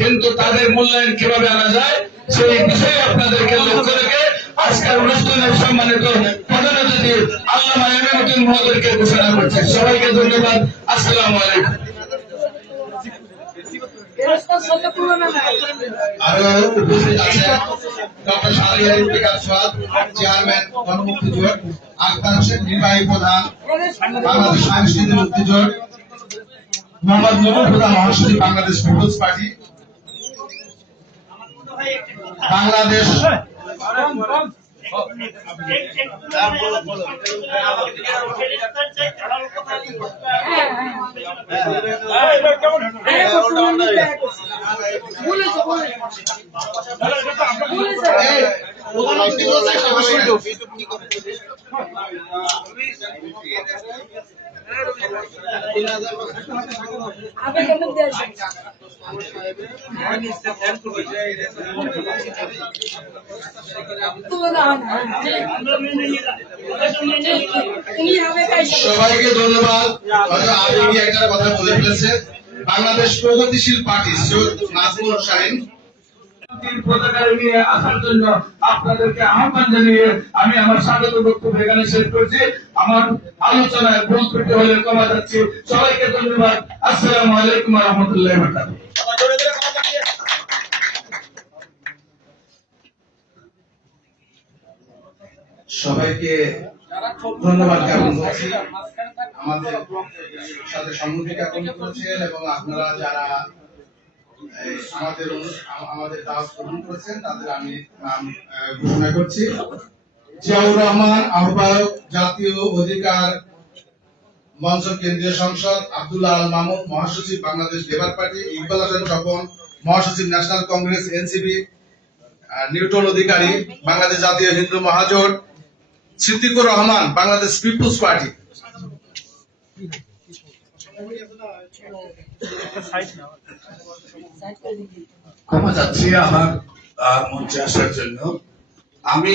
কিন্তু তাদের মূল্যায়ন কীভাবে আনা যায়, সেই বিষয়ে আপনাদেরকে লক্ষ্য রেখে আজকের অনুষ্ঠানের সম্মানিত প্রধান অতিথি আল্লাহ এমতিন মহোদয়কে ঘোষণা করছে। সবাইকে ধন্যবাদ। আসসালামু আলাইকুম। আরও উপস্থিত আছেন ডক্টর শাহরিয়ার ইফতিকার সোয়াদ চেয়ারম্যান গণমুক্তি জোট আখতার হোসেন নির্বাহী প্রধান বাংলাদেশ সাংস্কৃতিক মুক্তি জোট মোহাম্মদ নুরুল হুদা মহাসচিব বাংলাদেশ পিপুলস পার্টি বাংলাদেশ সবাইকে ধন্যবাদ। হয়তো একটা কথা বলে ফেলেছে। বাংলাদেশ প্রগতিশীল পার্টি সৈয়দ নাজমুল শাহিন। নিয়ে আসার জন্য আপনাদেরকে আহ্বান জানিয়ে আমি আমার স্বাগত বক্তব্য এখানে শেষ করছি। আমার আলোচনায় ভুল ত্রুটি হলে ক্ষমা যাচ্ছি সবাইকে ধন্যবাদ। আসসালামু আলাইকুম রহমতুল্লাহ সবাইকে ধন্যবাদ জ্ঞাপন করছি। আমাদের সাথে সম্মতি জ্ঞাপন করেছেন এবং আপনারা যারা আমাদের আমাদের দাওয়াত গ্রহণ করেছেন, তাদের আমি নাম ঘোষণা করছি। জিয়াউর রহমান, আহ্বায়ক জাতীয় অধিকার মঞ্চ কেন্দ্রীয় সংসদ, আব্দুল্লাহ আল মামুন, মহাসচিব বাংলাদেশ লেবার পার্টি, ইকবাল হোসেন স্বপন, মহাসচিব national congress, NCP Newton Adhikari, Bangladesh Jatiya Hindu Mahajote, Siddiqur Rahman, Bangladesh peoples party. ক্ষমা চাচ্ছি আমার মঞ্চে আসার জন্য। আমি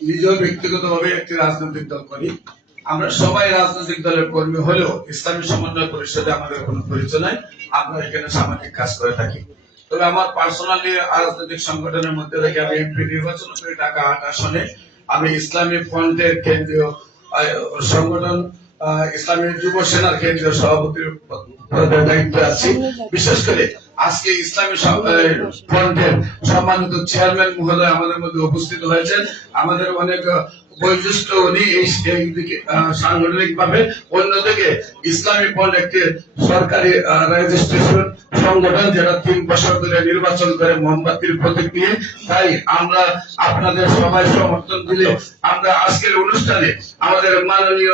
নিজেও ব্যক্তিগতভাবে একটি রাজনৈতিক দল করি। আমরা সবাই রাজনৈতিক দলের কর্মী হলেও ইসলামী সমন্বয় পরিষদে আমাদের কোনো পরিচয় নাই। আমরা এখানে সামাজিক কাজ করে থাকি। তবে আমার পার্সোনালি রাজনৈতিক সংগঠনের মধ্যে থেকে আমি এমপি নির্বাচন করি ঢাকা আট আসনে আমি ইসলামী ফ্রন্টের কেন্দ্রীয় সংগঠন আহ, ইসলামী যুব সেনার কেন্দ্রীয় সভাপতির দায়িত্বে আছি। বিশেষ করে আজকে ইসলামী ফ্রন্টের সম্মানিত চেয়ারম্যান মহোদয় আমাদের মধ্যে উপস্থিত হয়েছেন। আমাদের অনেক বয়োজ্যেষ্ঠ উনি এই সাংগঠনিক ভাবে অন্যদিকে ইসলামী ফ্রন্ট একটি সরকারি রেজিস্ট্রেশন সংগঠন যেটা তিন বছর ধরে নির্বাচন করে মোমবাতির প্রতীক নিয়ে। তাই আমরা আপনাদের সবাই সমর্থন দিলে আমরা আজকের অনুষ্ঠানে আমাদের মাননীয়